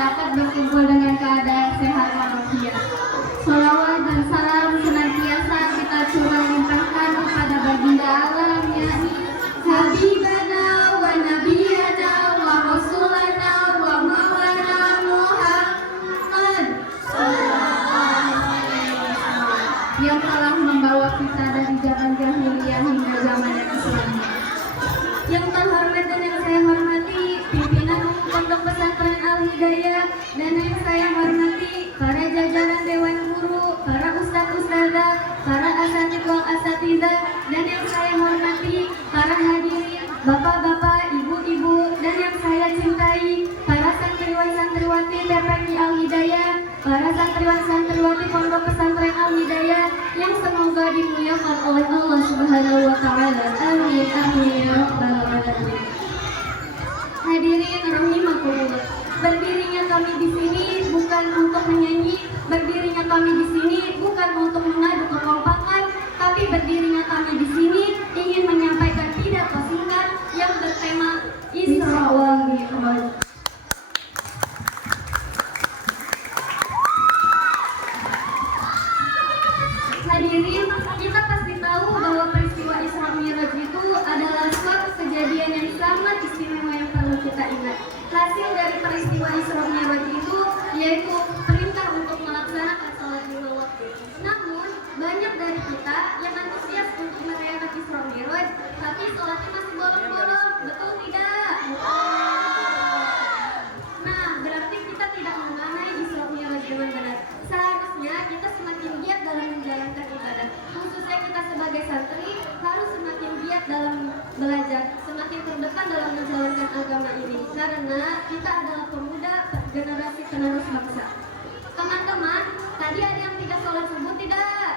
dapat berkumpul dengan keadaan sehat walafiat. Sholawat dan salam senantiasa kita curah limpahkan kepada baginda alam, yakni Habibana wa Nabiyana wa Rasulana wa Maulana Muhammad yang telah membawa kita dari zaman jahiliyah hingga zaman Islam. Yang terhormat dan yang saya hormati pimpinan Pondok Pesantren Al-Hidayah, dan yang saya hormati para jajaran Dewan Guru, para ustadz-ustadzah, para asatidz wal asatidzah, dan yang saya hormati para hadirin, bapak-bapak, ibu-ibu, dan yang saya cintai para santriwan-santriwati TPQ Al-Hidayah, para santriwan-santriwati Pondok Pesantren Al-Hidayah yang semoga dimuliakan oleh Allah Subhanahu wa taala. Amin amin ya rabbal alamin. Hadirin rahimakumullah. Berdirinya kami di sini bukan untuk menyanyi, berdirinya kami di sini bukan untuk mengadu kekompakan, tapi berdirinya kami di sini ingin menyampaikan pidato singkat yang bertema Isra wal Mi'raj. Hadirin, kita pasti tahu bahwa peristiwa Isra Mi'raj itu adalah suatu kejadian yang sangat istimewa yang perlu kita ingat. Hasil dari peristiwa Isra Mi'raj itu yaitu perintah untuk melaksanakan sholat 5 waktu. Namun, banyak dari kita yang antusias untuk merayakan Isra Mi'raj, tapi sholatnya masih bolong-bolong. Betul tidak? Nah, berarti kita tidak mengenai Isra Mi'raj dengan benar. Seharusnya kita semakin giat dalam menjalankan ibadah. Khususnya kita sebagai santri harus semakin giat dalam belajar, semakin terdepan dalam menjalankan agama ini. Karena kita adalah pemuda generasi penerus bangsa. Teman-teman, tadi ada yang tidak sholat subuh tidak?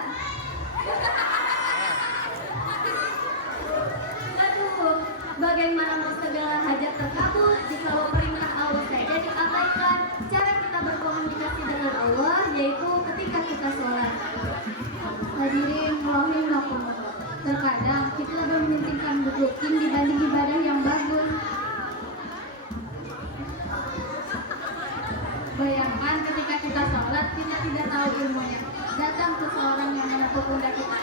Aduh, bagaimana mau segala hajat terkabul jika perintah Allah saja diabaikan? Cara kita berkomunikasi dengan Allah yaitu ketika kita sholat. Hadirin rahimakumullah. Terkadang kita lebih mementingkan rutin dibanding ibadah yang bagus. Bayangkan ketika kita sholat, kita tidak tahu ilmunya. Datang seseorang yang menepuk pundak kita.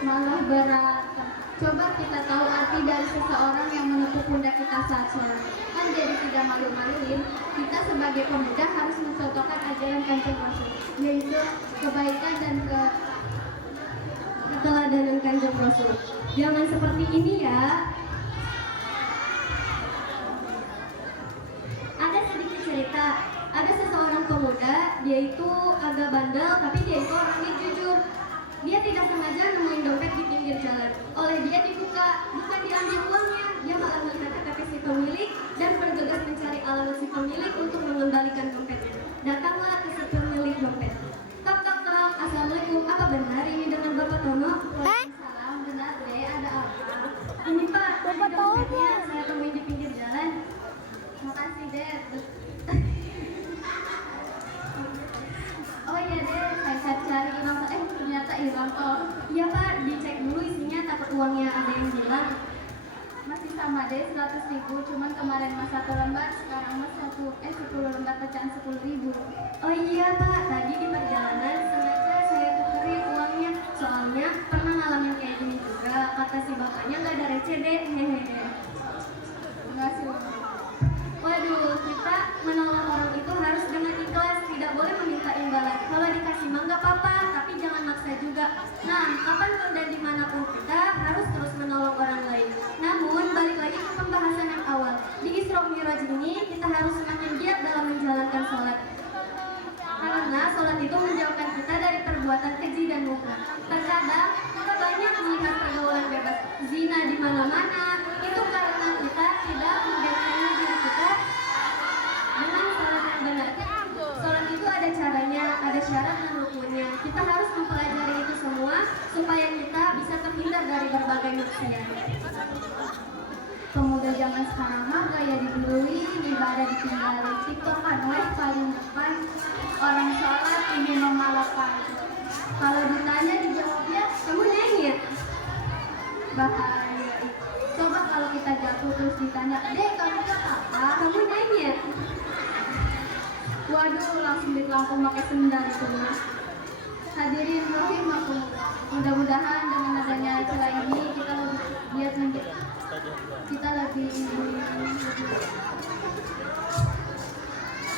Malah berat. Coba kita tahu arti dari seseorang yang menepuk pundak kita saat sholat. Kan jadi tidak malu-maluin. Kita sebagai pemuda harus mencontohkan ajaran Kanjeng Rasul, yaitu kebaikan dan keteladanan Kanjeng Rasul. Jangan seperti ini ya. Ada sedikit cerita. Ada seseorang pemuda, dia itu agak bandel, tapi dia itu orangnya jujur. Dia tidak sengaja nemuin dompet di pinggir jalan. Oleh dia dibuka, bukan diambil uangnya. Dia malah melihat KTP si pemilik dan bergegas mencari alamat si pemilik untuk mengembalikan dompetnya. Datanglah ke si pemilik dompet. Tok tok tok, assalamualaikum. Apa benar ini dengan Bapak Tono? Waalaikumsalam, benar deh. Ada apa? Ini Pak, Bapak dompetnya saya temuin di pinggir jalan. Makasih deh. Oh iya deh, saya cari hilang. Ternyata hilang. Oh iya Pak, dicek dulu isinya, takut uangnya ada yang hilang. Masih sama deh, 100.000. Cuman kemarin mas 1 lembar, sekarang mas 10 lembar pecahan 10.000. Oh iya Pak, tadi di perjalanan sengaja saya tukerin uangnya. Soalnya pernah ngalamin kayak gini juga. Kata si bapaknya nggak ada receh deh. Hehehe. Enggak sih. Waduh, kita menolong orang itu harus dengan ikhlas, tidak boleh meminta imbalan. Kalau dikasih mah nggak apa-apa, tapi jangan maksa juga. Nah, kapanpun dan dimanapun kita harus terus menolong orang lain. Namun, balik lagi ke pembahasan yang awal. Di Isra Mi'raj ini, kita harus semakin giat dalam menjalankan sholat. Karena sholat itu menjauhkan kita dari perbuatan keji dan munkar. Terkadang, kita banyak melihat pergaulan bebas, zina di mana-mana. Itu karena kita tidak membiasakan diri kita dengan sholat yang benar. Sholat itu ada caranya, ada syarat dan rukunnya. Kita harus mempelajari itu semua supaya kita bisa terhindar dari berbagai maksiat. Pemuda zaman sekarang mah gaya dibeli, ibadah ditinggalin, tiktokan weh paling depan. Orang sholat ini memalakan. Kalau ditanya dijawabnya, kamu nanya. Bahaya. Coba kalau kita jatuh terus ditanya, "Dek, kamu gak apa? Kamu nanya?" Waduh, langsung ditelangkung pakai sendal itu mah. Hadirin rahimakumullah. Mudah-mudahan dengan adanya acara ini kita lebih giat kita lebih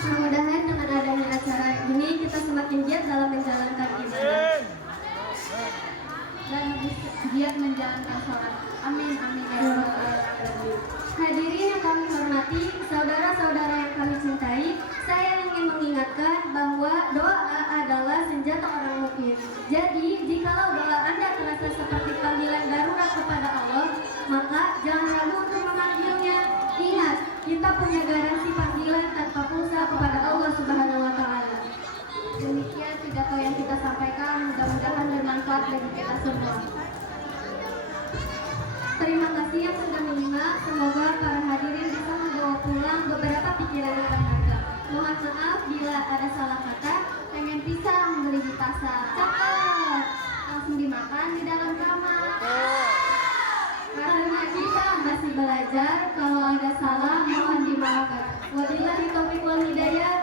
mudah-mudahan dengan adanya acara ini kita semakin giat dalam menjalankan ibadah dan lebih giat menjalankan sholat. Amin amin ya rabbal alamin. Hadirin yang kami hormati, saudara-saudara yang kami cintai, saya ingin mengingatkan bahwa doa adalah senjata orang mukmin. Jadi, jikalau doa Anda terasa seperti panggilan darurat kepada Allah, maka jangan ragu untuk memanggilnya. Ingat, kita punya garansi panggilan tanpa pulsa kepada Allah Subhanahu wa taala. Demikian pidato yang kita sampaikan, mudah-mudahan bermanfaat bagi kita semua. Terima kasih yang sudah menyimak. Semoga para hadirin bisa membawa pulang beberapa pikiran yang berharga. Mohon maaf bila ada salah kata. Pengen pisang beli di pasar. Cakep. Langsung dimakan di dalam kamar. Karena kita masih belajar. Kalau ada salah mohon dimaafkan. Wabillahi taufiq wal hidayah.